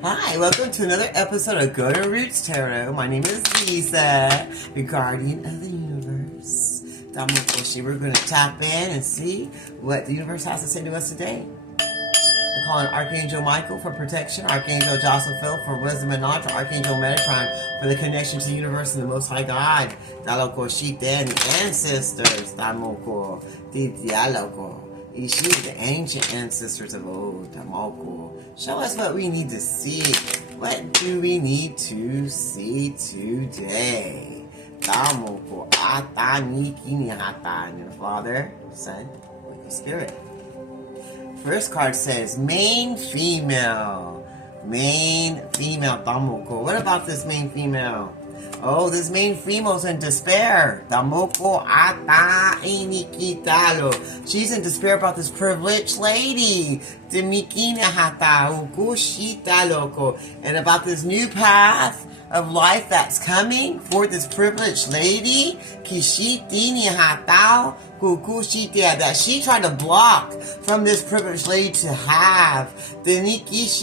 Hi, welcome to another episode of Go to Roots Tarot. My name is Lisa, the guardian of the universe. We're going to tap in and see what the universe has to say to us today. We're calling Archangel Michael for protection, Archangel Josephel for wisdom and knowledge, Archangel Metatron for the connection to the universe and the Most High God. Shita and the ancestors. Ishi, the ancient ancestors of old. Show us what we need to see. What do we need to see today? Father, Son, Holy Spirit. First card says main female. Main female. What about this main female? Oh, this main female's in despair. She's in despair about this privileged lady. And about this new path of life that's coming for this privileged lady. That she tried to block from this privileged lady to have. Because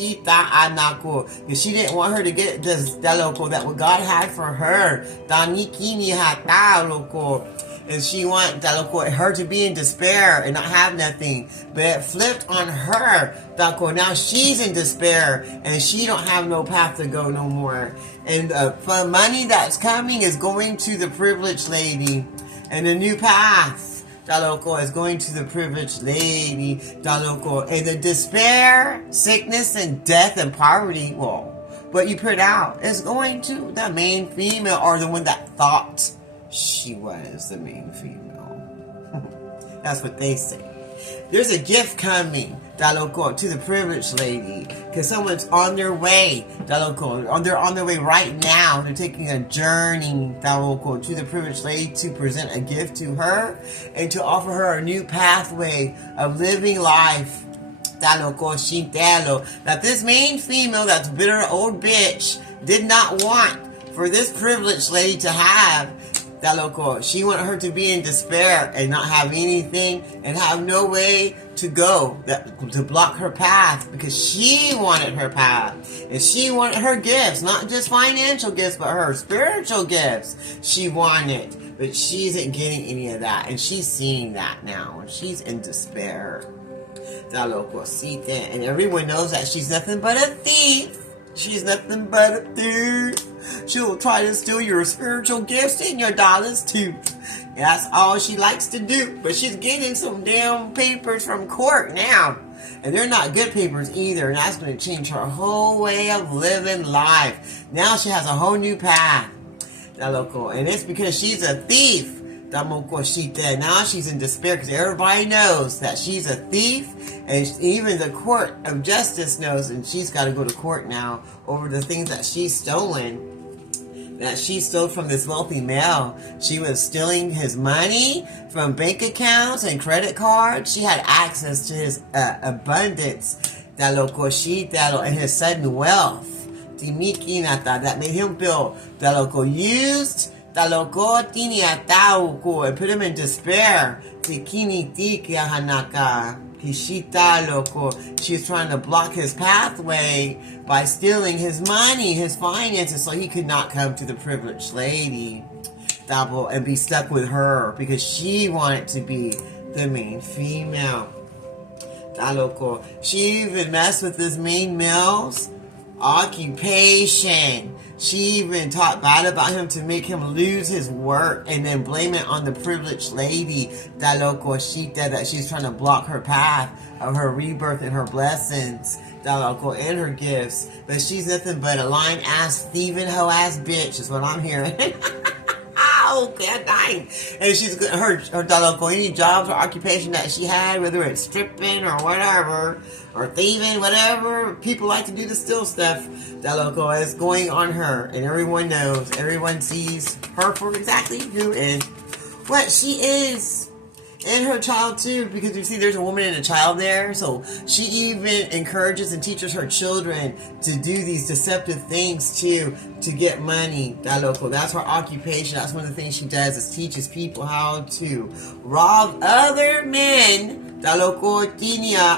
she didn't want her to get this that what God had for her. And she wanted her to be in despair and not have nothing. But it flipped on her. Now she's in despair and she don't have no path to go no more. And the money that's coming is going to the privileged lady. And the new path is going to the privileged lady. And the despair, sickness, and death and poverty, what you put out is going to the main female, or the one that thought she was the main female. That's what they say. There's a gift coming to the privileged lady, because someone's on their way. They're on their way right now. They're taking a journey to the privileged lady to present a gift to her and to offer her a new pathway of living life. That this main female, that's bitter old bitch, did not want for this privileged lady to have. She wanted her to be in despair and not have anything and have no way to go to block her path, because she wanted her path and she wanted her gifts, not just financial gifts, but her spiritual gifts she wanted. But she isn't getting any of that, and she's seeing that now, and she's in despair. And everyone knows that she's nothing but a thief. She's nothing but a thief. She'll try to steal your spiritual gifts and your dollars too. That's all she likes to do. But she's getting some damn papers from court now. And they're not good papers either. And that's going to change her whole way of living life. Now she has a whole new path. And it's because she's a thief. Now she's in despair because everybody knows that she's a thief, and even the court of justice knows, and she's got to go to court now over the things that she's stolen. That she stole from this wealthy male. She was stealing his money from bank accounts and credit cards. She had access to his abundance, and his sudden wealth. That made him feel used. And put him in despair. She's trying to block his pathway by stealing his money, his finances, so he could not come to the privileged lady and be stuck with her, because she wanted to be the main female. She even messed with this main male's occupation. She even talked bad about him to make him lose his work, and then blame it on the privileged lady, that she's trying to block her path of her rebirth and her blessings, and her gifts. But she's nothing but a lying ass, thieving hoe ass bitch, is what I'm hearing. Oh, God, dying. And she's her any jobs or occupation that she had, whether it's stripping or whatever, or thieving, whatever people like to do to steal stuff, is going on her, and everyone knows, everyone sees her for exactly who and what she is. And her child too, because you see there's a woman and a child there, so she even encourages and teaches her children to do these deceptive things too, to get money. That's her occupation. That's one of the things she does, is teaches people how to rob other men,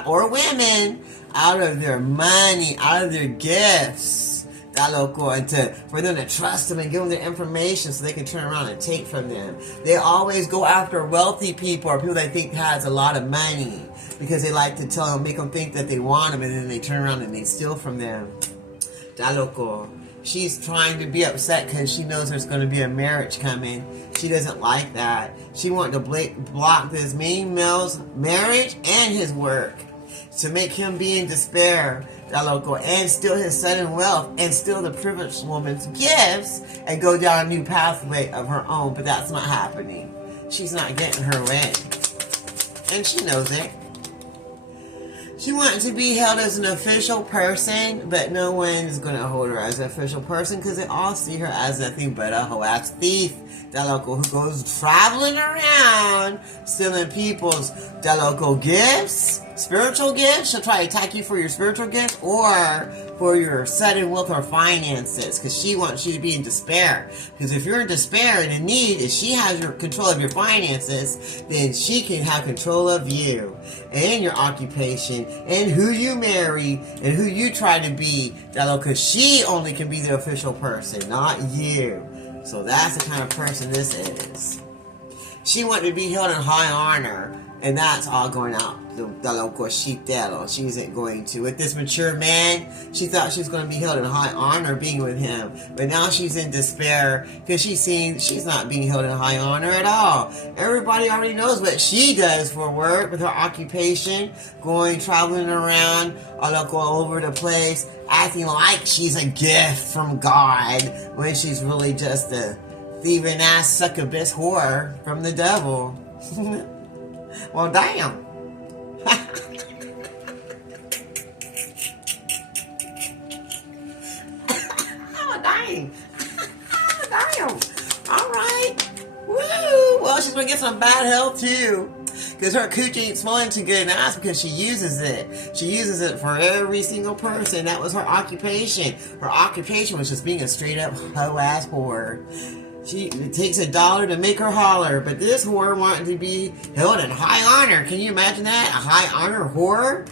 or women, out of their money, out of their gifts. That local, and for them to trust them and give them their information so they can turn around and take from them. They always go after wealthy people or people they think has a lot of money because they like to tell them, make them think that they want them, and then they turn around and they steal from them. That local. She's trying to be upset because she knows there's going to be a marriage coming. She doesn't like that. She wants to block this mean male's marriage and his work to make him be in despair, that local, and steal his sudden wealth and steal the privileged woman's gifts and go down a new pathway of her own. But that's not happening. She's not getting her way. And she knows it. She wants to be held as an official person, but no one is going to hold her as an official person because they all see her as nothing but a hoe-ass thief. That local who goes traveling around stealing people's that local gifts, spiritual gifts. She'll try to attack you for your spiritual gifts or for your sudden wealth or finances because she wants you to be in despair. Because if you're in despair and in need, if she has your control of your finances, then she can have control of you and your occupation and who you marry and who you try to be. That local, because she only can be the official person, not you. So that's the kind of person this is. She wanted to be held in high honor, and that's all going out the local shitero. She wasn't going to. With this mature man, she thought she was going to be held in high honor being with him. But now she's in despair because she's not being held in high honor at all. Everybody already knows what she does for work with her occupation, traveling around all over the place, acting like she's a gift from God when she's really just a thieving ass succubus whore from the devil. Well, damn. Oh, dang. Damn. All right. Woo. Well, she's going to get some bad health, too. Because her coochie ain't smelling too good, and that's because she uses it. She uses it for every single person. That was her occupation. Her occupation was just being a straight-up hoe-ass whore. It takes $1 to make her holler, but this whore wanted to be held in high honor. Can you imagine that? A high honor whore?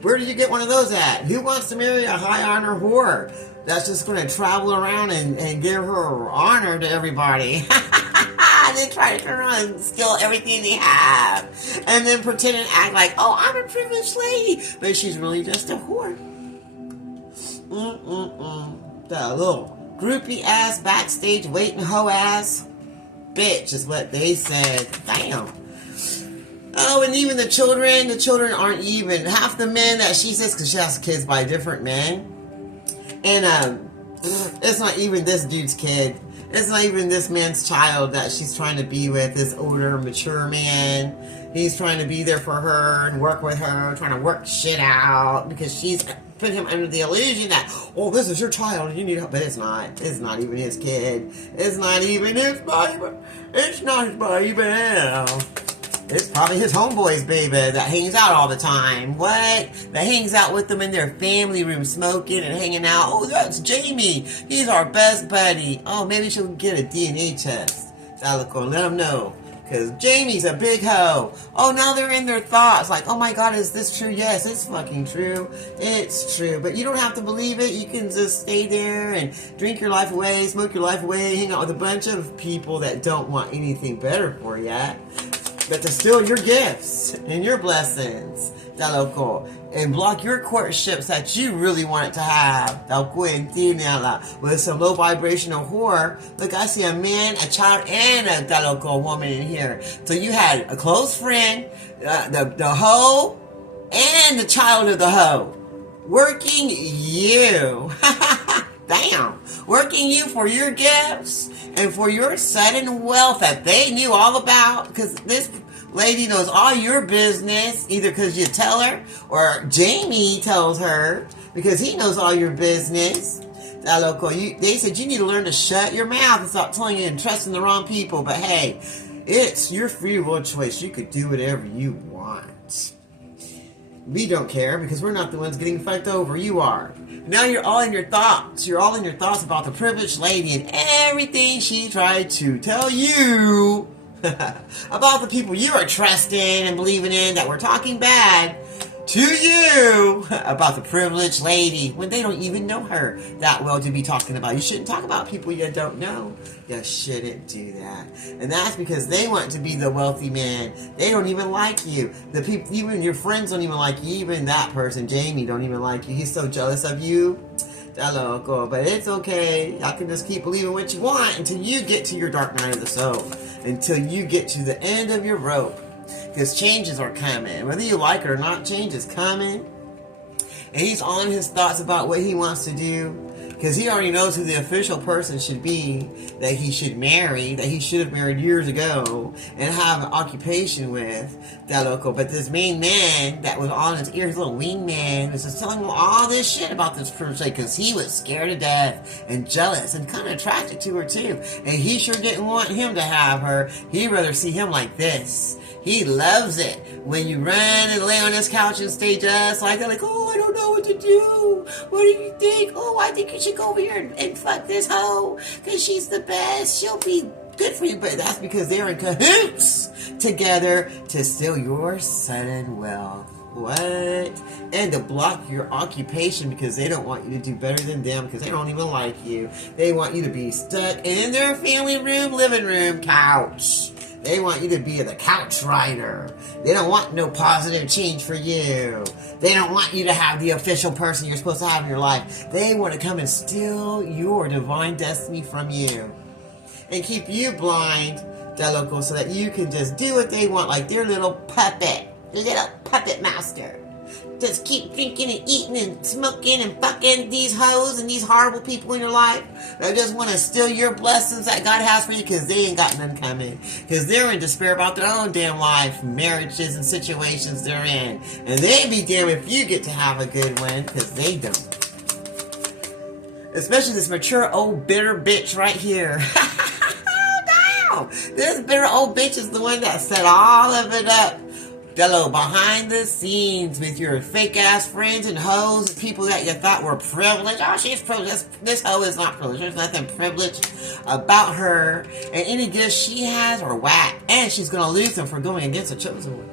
Where do you get one of those at? Who wants to marry a high honor whore that's just going to travel around and give her honor to everybody? And then try to turn around and steal everything they have. And then pretend and act like, oh, I'm a privileged lady. But she's really just a whore. That little groupie ass, backstage waiting hoe ass bitch is what they said. Damn. Oh, and even the children aren't even. Half the men that she says, because she has kids by different men. And it's not even this dude's kid. It's not even this man's child that she's trying to be with, this older, mature man. He's trying to be there for her and work with her, trying to work shit out because she's put him under the illusion that, oh, this is your child and you need help. But it's not. It's not even his kid. It's not even his baby. It's not his baby. It's probably his homeboy's baby that hangs out all the time. What? That hangs out with them in their family room smoking and hanging out. Oh, that's Jamie. He's our best buddy. Oh, maybe she'll get a DNA test. I'll look and let him know. Because Jamie's a big hoe. Oh, now they're in their thoughts. Like, oh my God, is this true? Yes, it's fucking true. It's true. But you don't have to believe it. You can just stay there and drink your life away, smoke your life away, hang out with a bunch of people that don't want anything better for you. But to steal your gifts and your blessings, that local, and block your courtships that you really wanted to have, with some low vibrational whore. Look, I see a man, a child, and a local woman in here. So you had a close friend, the hoe, and the child of the hoe, working you. Damn, working you for your gifts and for your sudden wealth that they knew all about, because this lady knows all your business, either because you tell her or Jamie tells her because he knows all your business. That local, they said you need to learn to shut your mouth and stop telling you and trusting the wrong people. But hey, it's your free will choice. You could do whatever you want. We don't care because we're not the ones getting fucked over. You are. Now you're all in your thoughts. You're all in your thoughts about the privileged lady and everything she tried to tell you about the people you are trusting and believing in that were talking bad. to you about the privileged lady when they don't even know her that well to be talking about. You shouldn't talk about people you don't know. You shouldn't do that. And that's because they want to be the wealthy man. They don't even like you. The people, even your friends don't even like you. Even that person, Jamie, don't even like you. He's so jealous of you. That loco. But it's okay. I can just keep believing what you want until you get to your dark night of the soul. Until you get to the end of your rope. Because changes are coming. Whether you like it or not, change is coming. And he's on his thoughts about what he wants to do. Because he already knows who the official person should be that he should marry, that he should have married years ago, and have an occupation with, that loco. But this main man that was on his ear, his little wingman, was just telling him all this shit about this privilege because he was scared to death and jealous and kind of attracted to her too. And he sure didn't want him to have her. He'd rather see him like this. He loves it when you run and lay on his couch and stay just like that, like, oh, I don't know what to do. What do you think? Oh, I think you should go over here and fuck this hoe because she's the best. She'll be good for you. But that's because they're in cahoots together to steal your sudden wealth. What? And to block your occupation because they don't want you to do better than them because they don't even like you. They want you to be stuck in their family room, living room, couch. They want you to be the couch rider. They don't want no positive change for you. They don't want you to have the official person you're supposed to have in your life. They want to come and steal your divine destiny from you. And keep you blind, Deloco, so that you can just do what they want like their little puppet master. Just keep drinking and eating and smoking and fucking these hoes and these horrible people in your life that just want to steal your blessings that God has for you because they ain't got none coming. Because they're in despair about their own damn life, marriages and situations they're in. And they be damned if you get to have a good one because they don't. Especially this mature old bitter bitch right here. Damn! This bitter old bitch is the one that set all of it up. Dello, behind the scenes with your fake ass friends and hoes, people that you thought were privileged. Oh, she's privileged. This hoe is not privileged. There's nothing privileged about her. And any gifts she has are whack. And she's going to lose them for going against the chosen one.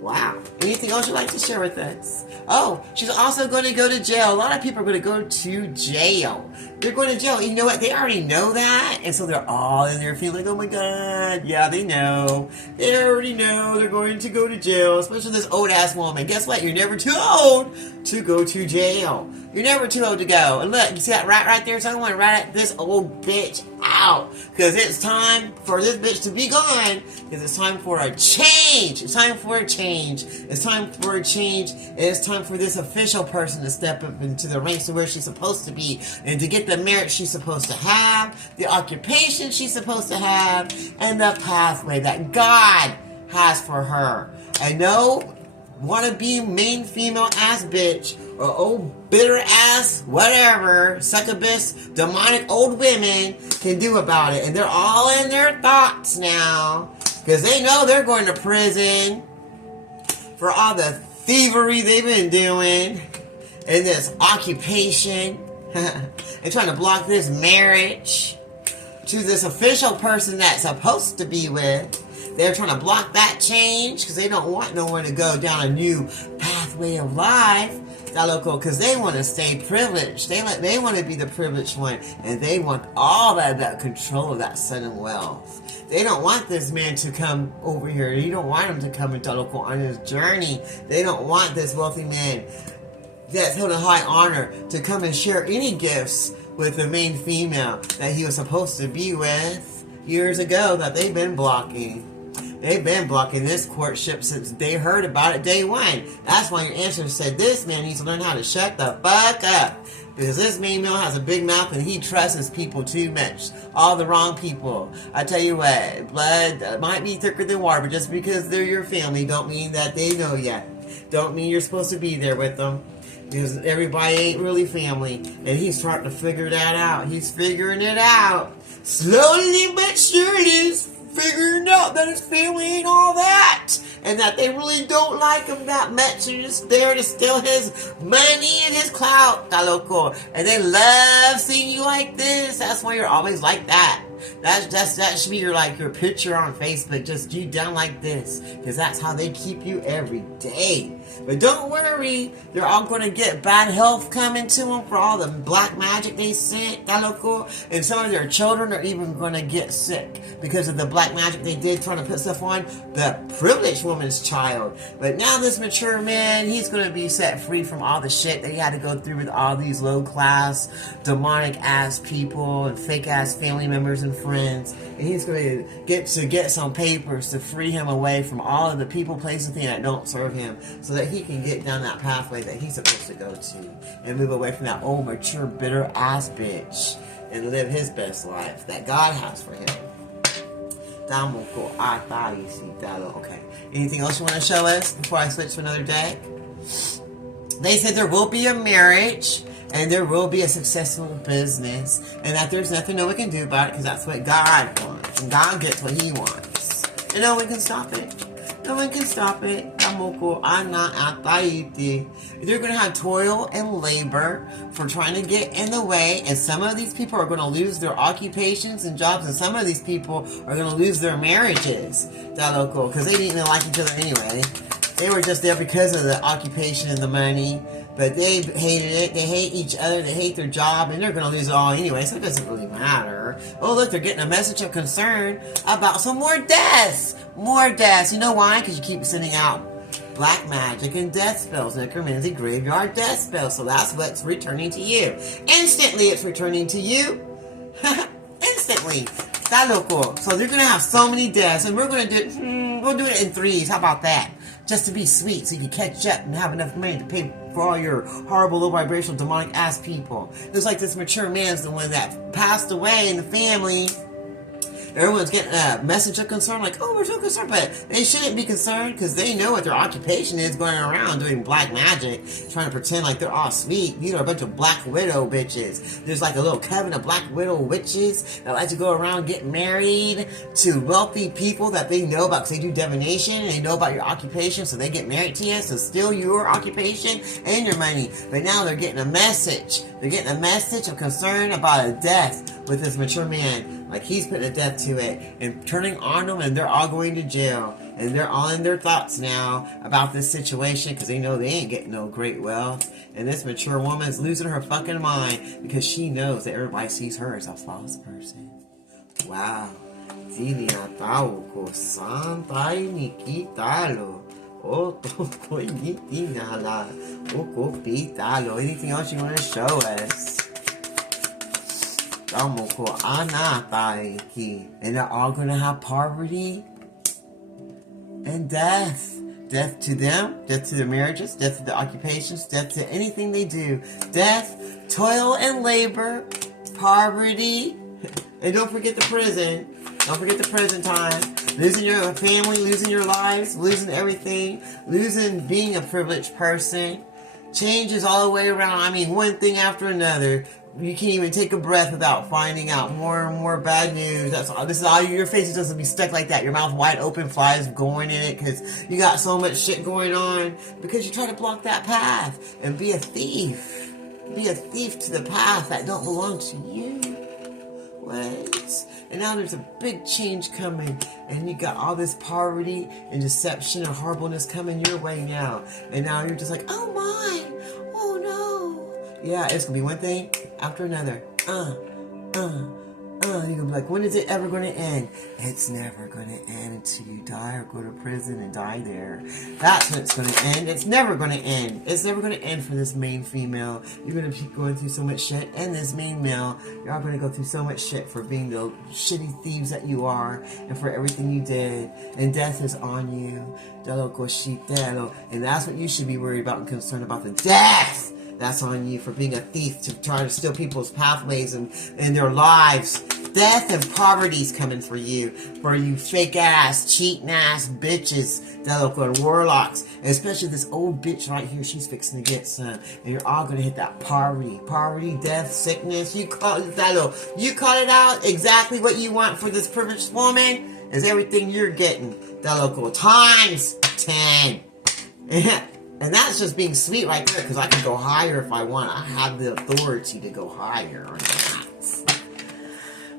Wow. Anything else you'd like to share with us? Oh, she's also going to go to jail. A lot of people are going to go to jail. They're going to jail. You know what? They already know that. And so they're all in there feeling like, oh my God. Yeah, they know. They already know they're going to go to jail. Especially this old ass woman. Guess what? You're never too old to go to jail. You're never too old to go. And look, you see that rat right there? So I want to rat this old bitch out. Because it's time for this bitch to be gone. Because it's time for a change. It's time for a change. It's time for a change. And it's time for this official person to step up into the ranks of where she's supposed to be. And to get the merit she's supposed to have. The occupation she's supposed to have. And the pathway that God has for her. And no wannabe main female ass bitch or old bitter ass whatever succubus demonic old women can do about it. And they're all in their thoughts now because they know they're going to prison for all the thievery they've been doing and this occupation and trying to block this marriage to this official person that's supposed to be with. They're trying to block that change because they don't want no one to go down a new pathway of life. Because they want to stay privileged. They want to be the privileged one. And they want all that control of that sudden wealth. They don't want this man to come over here. You don't want him to come into local on his journey. They don't want this wealthy man that's held in high honor to come and share any gifts with the main female that he was supposed to be with years ago that they've been blocking. They've been blocking this courtship since they heard about it day one. That's why your ancestors said this man needs to learn how to shut the fuck up. Because this main male has a big mouth and he trusts his people too much. All the wrong people. I tell you what, blood might be thicker than water, but just because they're your family don't mean that they know you. Don't mean you're supposed to be there with them. Because everybody ain't really family. And he's starting to figure that out. He's figuring it out. Slowly but surely figuring out that his family ain't all that. And that they really don't like him that much. They're just there to steal his money and his clout. Loco. And they love seeing you like this. That's why you're always like that. That should be your picture on Facebook. Just you down like this. Because that's how they keep you every day. But don't worry, they're all going to get bad health coming to them for all the black magic they sent, that local. And some of their children are even going to get sick because of the black magic they did trying to put stuff on the privileged woman's child. But now this mature man, he's going to be set free from all the shit that he had to go through with all these low-class, demonic-ass people and fake-ass family members and friends. And he's going to get some papers to free him away from all of the people, places, things that don't serve him, so that he can get down that pathway that he's supposed to go to and move away from that old, mature, bitter-ass bitch and live his best life that God has for him. Okay. Anything else you want to show us before I switch to another deck? They said there will be a marriage and there will be a successful business, and that there's nothing no one can do about it because that's what God wants. And God gets what he wants. And no one can stop it. No one can stop it. They're going to have toil and labor for trying to get in the way, and some of these people are going to lose their occupations and jobs, and some of these people are going to lose their marriages, because they didn't even like each other anyway. They were just there because of the occupation and the money, but they hated it. They hate each other. They hate their job, and they're going to lose it all anyway, so it doesn't really matter. Oh, look, they're getting a message of concern about some more deaths. More deaths. You know why? Because you keep sending out black magic and death spells, necromancy, graveyard death spells. So that's what's returning to you. Instantly, it's returning to you. Instantly. That local. So they're going to have so many deaths, and we're going to do we'll do it in threes. How about that? Just to be sweet, so you can catch up and have enough money to pay for all your horrible, low vibrational, demonic ass people. It's like this mature man's the one that passed away in the family. Everyone's getting a message of concern, like, oh, we're so concerned, but they shouldn't be concerned because they know what their occupation is, going around doing black magic, trying to pretend like they're all sweet. These are a bunch of black widow bitches. There's like a little coven of black widow witches that like to go around get married to wealthy people that they know about because they do divination and they know about your occupation, so they get married to you, so steal your occupation and your money. But now they're getting a message. They're getting a message of concern about a death with this mature man. Like he's putting a death to it and turning on them, and they're all going to jail. And they're all in their thoughts now about this situation because they know they ain't getting no great wealth. And this mature woman's losing her fucking mind because she knows that everybody sees her as a false person. Wow. Anything else you want to show us? And they're all going to have poverty and death. Death to them, death to their marriages, death to their occupations, death to anything they do. Death, toil and labor, poverty, and don't forget the prison. Don't forget the prison time. Losing your family, losing your lives, losing everything, losing being a privileged person. Changes all the way around. I mean, one thing after another. You can't even take a breath without finding out more and more bad news. This is all your face doesn't be stuck like that. Your mouth wide open, flies going in it because you got so much shit going on because you try to block that path and be a thief. Be a thief to the path that don't belong to you. What? And now there's a big change coming, and you got all this poverty and deception and horribleness coming your way now. And now you're just like, oh my, oh no. Yeah, it's gonna be one thing after another. You're gonna be like, when is it ever gonna end? It's never gonna end until you die or go to prison and die there. That's when it's gonna end. It's never gonna end. It's never gonna end for this main female. You're gonna keep going through so much shit. And this main male, you're all gonna go through so much shit for being the shitty thieves that you are and for everything you did. And death is on you. And that's what you should be worried about and concerned about, the death. That's on you for being a thief to try to steal people's pathways and their lives. Death and poverty's coming for you fake ass, cheating ass bitches, and warlocks, and especially this old bitch right here. She's fixing to get some, and you're all gonna hit that poverty, death, sickness. You call it out exactly what you want for this privileged woman is everything you're getting. That local times 10. And that's just being sweet right there, because I can go higher if I want. I have the authority to go higher on that.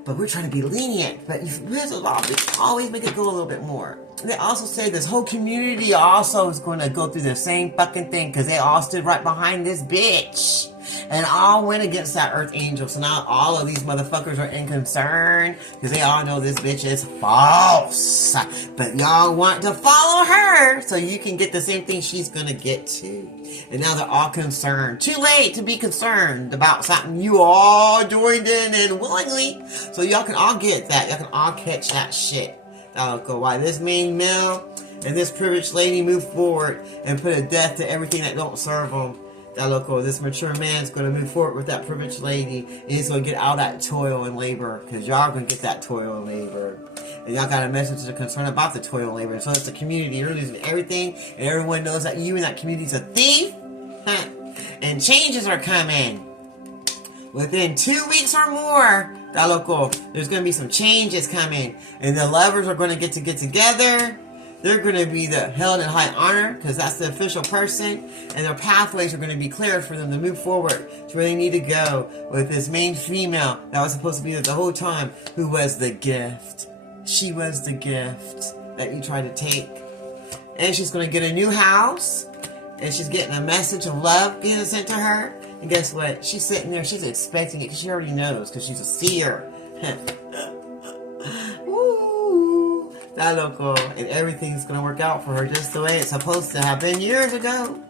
But we're trying to be lenient. But if there's a law, we always make it go a little bit more. They also say this whole community also is going to go through the same fucking thing because they all stood right behind this bitch and all went against that Earth Angel. So now all of these motherfuckers are in concern because they all know this bitch is false. But y'all want to follow her so you can get the same thing she's going to get too. And now they're all concerned. Too late to be concerned about something you all joined in and willingly. So y'all can all get that. Y'all can all catch that shit. That'll go why this main male and this privileged lady move forward and put a death to everything that don't serve them. That'll go. This mature man's going to move forward with that privileged lady and he's going to get out of that toil and labor because y'all going to get that toil and labor. And y'all got a message of concern about the toil and labor. And so it's the community. You're losing everything and everyone knows that you and that community is a thief. And changes are coming. Within 2 weeks or more, that'll go. There's going to be some changes coming. And the lovers are going to get together. They're going to be held in high honor because that's the official person. And their pathways are going to be cleared for them to move forward to where they need to go with this main female that was supposed to be there the whole time who was the gift. She was the gift that you tried to take. And she's going to get a new house. And she's getting a message of love getting sent to her. And guess what? She's sitting there. She's expecting it because she already knows because she's a seer. Woo! That local. And everything's going to work out for her just the way it's supposed to have been years ago.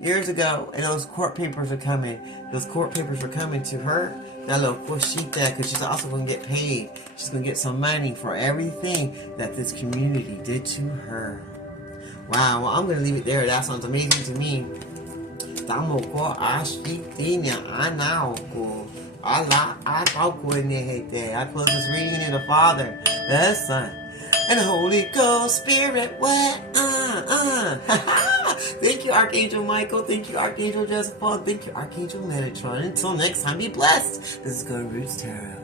Years ago. And those court papers are coming. Those court papers are coming to her. That little cosita, because she's also going to get paid. She's going to get some money for everything that this community did to her. Wow, well, I'm going to leave it there. That sounds amazing to me. I close this reading in the Father, the Son, and the Holy Ghost Spirit. What? Thank you, Archangel Michael. Thank you, Archangel Joseph. Thank you, Archangel Metatron. Until next time, be blessed. This is Golden Roots Tarot.